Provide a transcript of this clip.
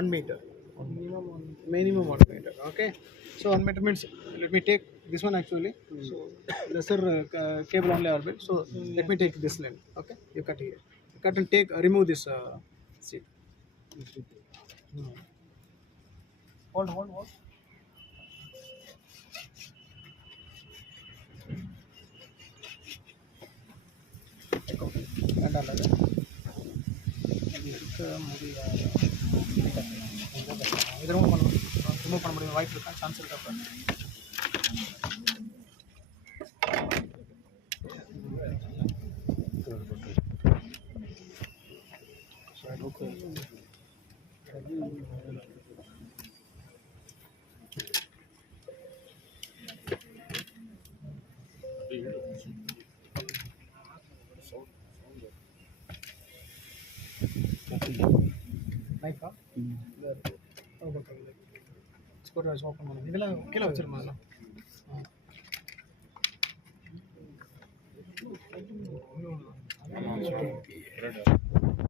1 meter. Minimum 1 meter. Okay. So 1 meter means, let me take this one actually. So lesser cable only available. So let me take this length. Okay. You cut here. Cut and take remove this seat. Hold. வேண்டாம் அது எடுக்க முடியாது. இது remove பண்ண முடியும் வாய்ப்பு இருக்கா? Chance இருக்கா? நைஃபா ஸ்கூட்டர் வச்சு ஓப்பன் பண்ணுங்க. இதெல்லாம் கீழே வச்சிருமா அதெல்லாம்